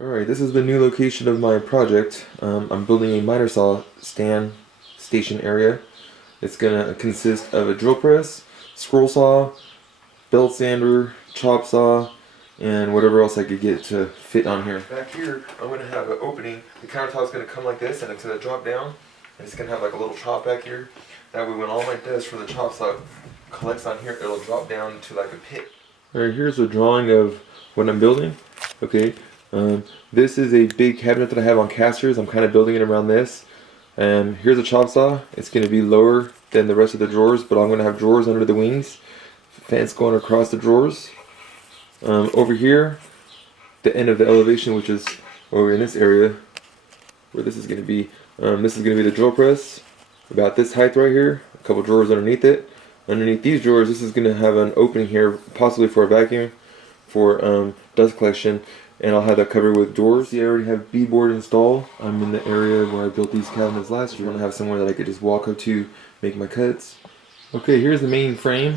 Alright, this is the new location of my project. I'm building a miter saw stand station area. It's gonna consist of a drill press, scroll saw, belt sander, chop saw, and whatever else I could get to fit on here. Back here, I'm gonna have an opening. The countertop's gonna come like this, and it's gonna drop down, and it's gonna have like a little chop back here. That way, when all my dust from the chop saw collects on here, it'll drop down to like a pit. Alright, here's a drawing of what I'm building. Okay. This is a big cabinet that I have on casters. I'm kind of building it around this. Here's a chop saw. It's going to be lower than the rest of the drawers, but I'm going to have drawers under the wings. Fence going across the drawers. Over here, the end of the elevation, which is over in this area, where this is going to be. This is going to be the drill press, about this height right here. A couple drawers underneath it. Underneath these drawers, this is going to have an opening here, possibly for a vacuum, for dust collection. And I'll have that covered with doors. See, I already have beadboard installed. I'm in the area where I built these cabinets last year. I want to have somewhere that I could just walk up to, make my cuts. Okay, here's the main frame.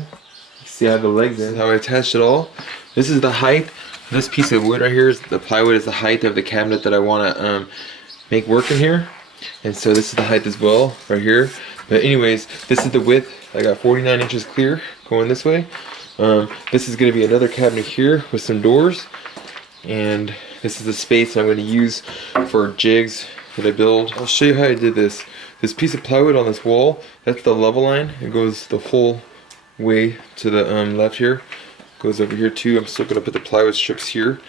See, I have the legs in. This is how I attached it all. This is the height. This piece of wood right here, the plywood, is the height of the cabinet that I want to make work in here. And so this is the height as well, right here. But anyways, this is the width. I got 49 inches clear going this way. This is going to be another cabinet here with some doors. And this is the space I'm going to use for jigs that I build. I'll show you how I did this. This piece of plywood on this wall, that's the level line. It goes the whole way to the left here. Goes over here too. I'm still going to put the plywood strips here.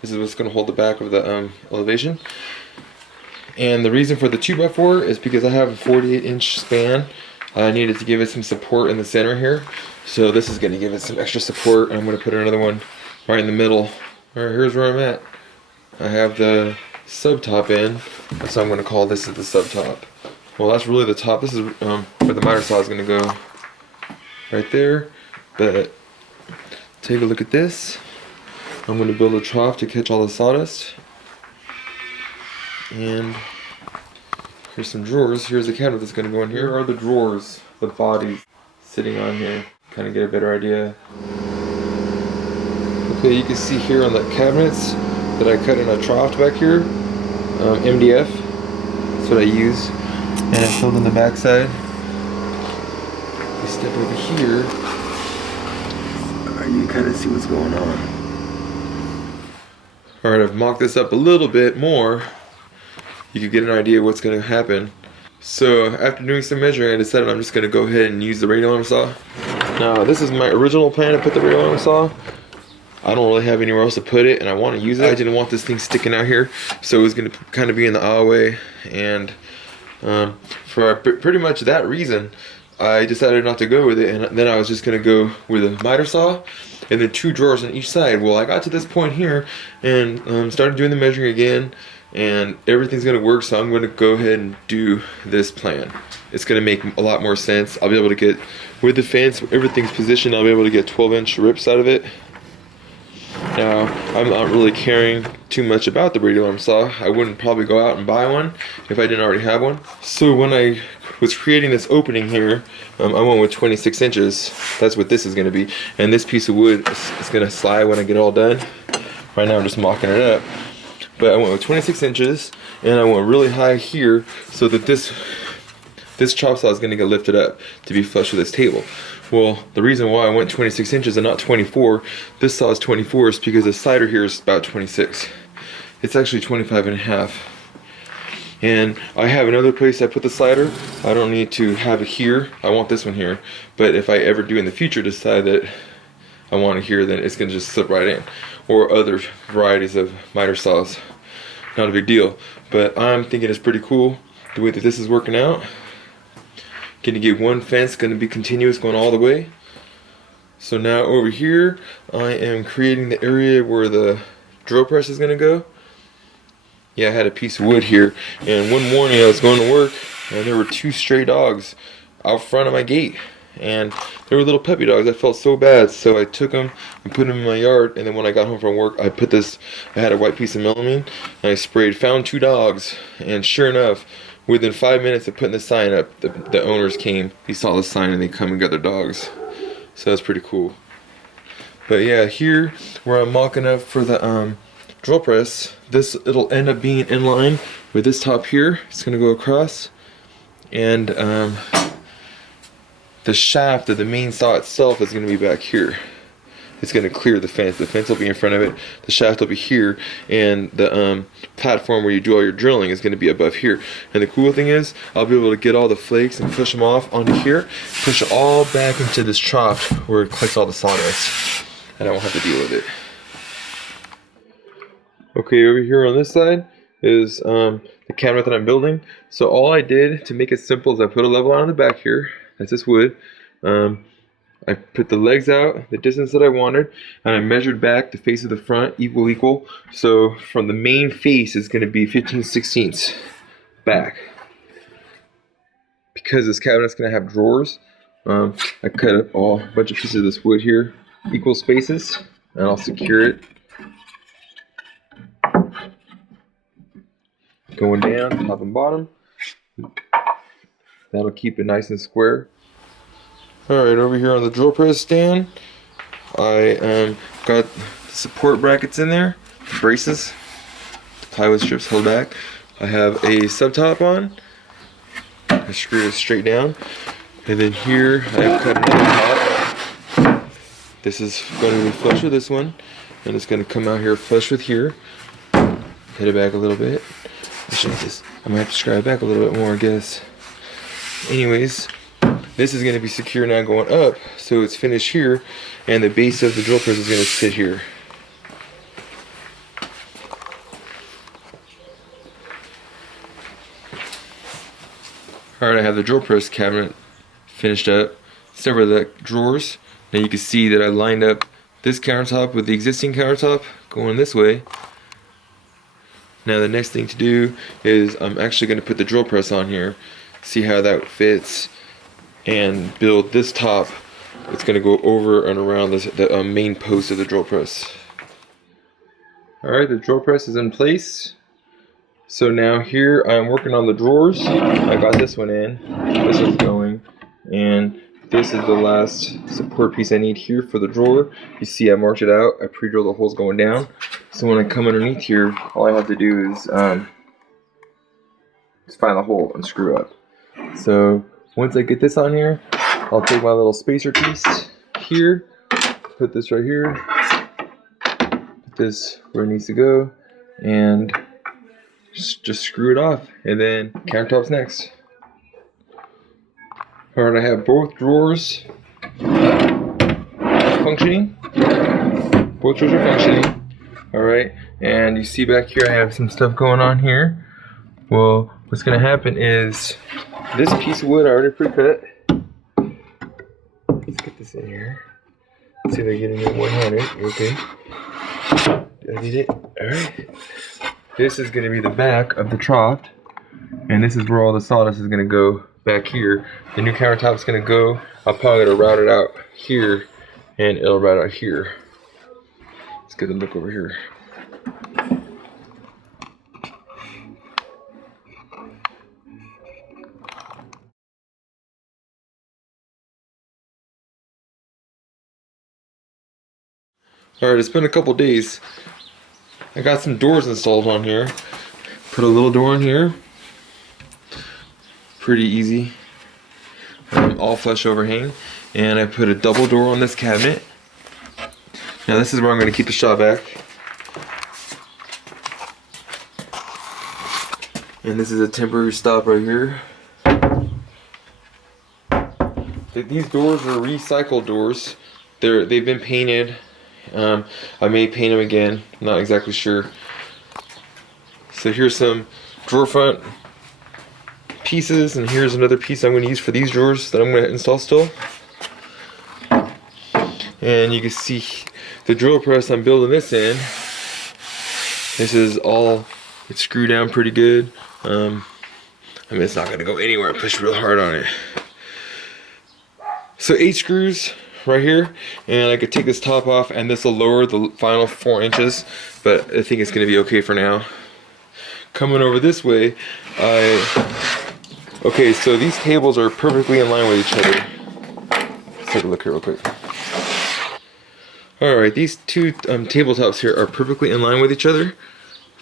This is what's going to hold the back of the elevation. And the reason for the 2x4 is because I have a 48-inch span. I needed to give it some support in the center here. So this is going to give it some extra support. And I'm going to put another one right in the middle. Alright, here's where I'm at. I have the subtop in, so I'm going to call this the subtop. Well, that's really the top. This is where the miter saw is going to go, right there. But take a look at this. I'm going to build a trough to catch all the sawdust. And here's some drawers. Here's the cabinet that's going to go in here. Here are the drawers, the bodies sitting on here. Kind of get a better idea. Okay, you can see here on the cabinets that I cut in a trough back here. MDF, that's what I use. And I filled in the backside. You step over here, you can kind of see what's going on. Alright, I've mocked this up a little bit more. You can get an idea of what's going to happen. So, after doing some measuring, I decided I'm just going to go ahead and use the radial arm saw. Now, this is my original plan to put the radial arm saw. I don't really have anywhere else to put it, and I want to use it. I didn't want this thing sticking out here, so it was going to kind of be in the aisleway. And for pretty much that reason, I decided not to go with it, and then I was just going to go with a miter saw, and then 2 drawers on each side. Well, I got to this point here, and started doing the measuring again, and everything's going to work, so I'm going to go ahead and do this plan. It's going to make a lot more sense. I'll be able to get, with the fence, everything's positioned, I'll be able to get 12-inch rips out of it. Now, I'm not really caring too much about the radial arm saw. I wouldn't probably go out and buy one if I didn't already have one. So when I was creating this opening here, I went with 26 inches. That's what this is going to be. And this piece of wood is going to slide when I get it all done. Right now I'm just mocking it up. But I went with 26 inches, and I went really high here so that this chop saw is going to get lifted up to be flush with this table. Well, the reason why I went 26 inches and not 24, this saw is 24, is because the slider here is about 26. It's actually 25 and a half. And I have another place I put the slider. I don't need to have it here. I want this one here. But if I ever do in the future decide that I want it here, then it's going to just slip right in. Or other varieties of miter saws. Not a big deal. But I'm thinking it's pretty cool the way that this is working out. Going to get one fence, going to be continuous going all the way. So now over here, I am creating the area where the drill press is going to go. Yeah, I had a piece of wood here, and one morning I was going to work, and there were 2 stray dogs out front of my gate. And they were little puppy dogs. I felt so bad, so I took them and put them in my yard, and then when I got home from work, I had a white piece of melamine, and I sprayed, found 2 dogs, and sure enough, within 5 minutes of putting the sign up, the owners came, they saw the sign, and they come and got their dogs. So that's pretty cool. But yeah, here, where I'm mocking up for the drill press, it'll end up being in line with this top here. It's gonna go across, and the shaft of the main saw itself is gonna be back here. It's gonna clear the fence. The fence will be in front of it. The shaft will be here, and the platform where you do all your drilling is gonna be above here. And the cool thing is, I'll be able to get all the flakes and push them off onto here, push it all back into this trough where it collects all the sawdust, and I won't have to deal with it. Okay, over here on this side is the cabinet that I'm building. So all I did to make it simple is I put a level line on the back here. That's this wood. I put the legs out, the distance that I wanted, and I measured back the face of the front equal. So from the main face is going to be 15/16 back. Because this cabinet's going to have drawers, I cut up a bunch of pieces of this wood here, equal spaces, and I'll secure it. Going down, top and bottom. That'll keep it nice and square. Alright, over here on the drill press stand, I got the support brackets in there, braces, the plywood strips held back. I have a sub top on. I screwed it straight down. And then here I have cut another top. This is going to be flush with this one, and it's going to come out here flush with here. Hit it back a little bit. I'm gonna have to scrub it back a little bit more, I guess. Anyways, this is gonna be secure now going up, so it's finished here, and the base of the drill press is gonna sit here. Alright, I have the drill press cabinet finished up. Several of the drawers. Now you can see that I lined up this countertop with the existing countertop going this way. Now the next thing to do is I'm actually going to put the drill press on here, see how that fits, and build this top. It's going to go over and around the main post of the drill press. Alright, the drill press is in place. So now here I'm working on the drawers. I got this one in, this one's going, and this is the last support piece I need here for the drawer. You see I marked it out, I pre-drilled the holes going down. So when I come underneath here, all I have to do is just find the hole and screw up. So once I get this on here, I'll take my little spacer piece here, put this right here, put this where it needs to go, and just screw it off, and then countertops next. Alright, I have both drawers functioning. Both drawers are functioning. Alright, and you see back here I have some stuff going on here. Well, what's going to happen is this piece of wood I already pre-cut. Let's get this in here. Let's see if I get it in one-handed. Okay. Did I get it? Alright. This is going to be the back of the trough, and this is where all the sawdust is going to go back here. The new countertop is going to go. I'm probably going to route it out here, and it'll route out here. Let's get a look over here. Alright, it's been a couple days. I got some doors installed on here. Put a little door in here. Pretty easy. All flush overhang. And I put a double door on this cabinet. Now this is where I'm going to keep the shop vac. And this is a temporary stop right here. These doors are recycled doors. They've been painted. I may paint them again, I'm not exactly sure. So here's some drawer front pieces, and here's another piece I'm going to use for these drawers that I'm going to install still. And you can see the drill press I'm building this in. This is all, it's screwed down pretty good. I mean, it's not going to go anywhere. I push real hard on it. So 8 screws right here, and I could take this top off, and this will lower the final 4 inches, but I think it's going to be okay for now. Coming over this way, okay, so these tables are perfectly in line with each other. Let's take a look here real quick. Alright, these two tabletops here are perfectly in line with each other,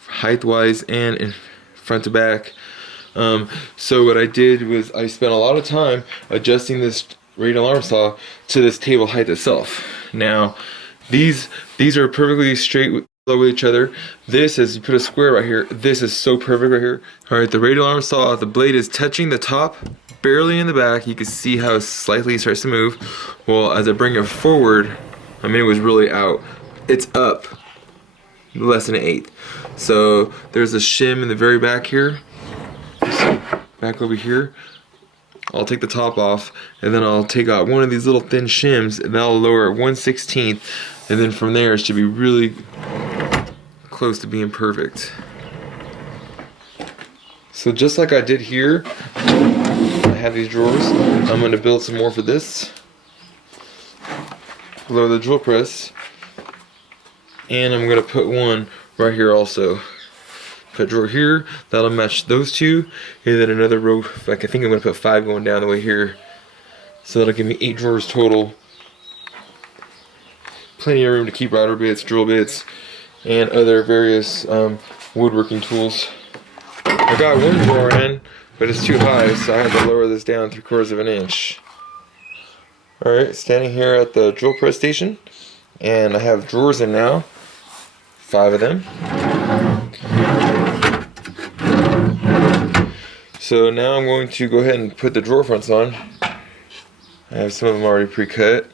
height-wise and in front to back. So what I did was I spent a lot of time adjusting this radial arm saw to this table height itself. Now, these are perfectly straight with each other. This, as you put a square right here, this is so perfect right here. Alright, the radial arm saw, the blade is touching the top, barely in the back. You can see how slightly it starts to move. Well, as I bring it forward, I mean, it was really out. It's up less than an eighth. So there's a shim in the very back here. Back over here. I'll take the top off, and then I'll take out one of these little thin shims, and that'll lower it 1/16, and then from there it should be really close to being perfect. So just like I did here, I have these drawers. I'm going to build some more for this. Below the drill press, and I'm going to put one right here also. Put a drawer here, that'll match those two, and then another row, like I think I'm going to put 5 going down the way here. So that'll give me 8 drawers total. Plenty of room to keep router bits, drill bits, and other various woodworking tools. I got one drawer in, but it's too high, so I had to lower this down 3/4 of an inch. Alright, standing here at the drill press station, and I have drawers in now, 5 of them. So now I'm going to go ahead and put the drawer fronts on. I have some of them already pre-cut.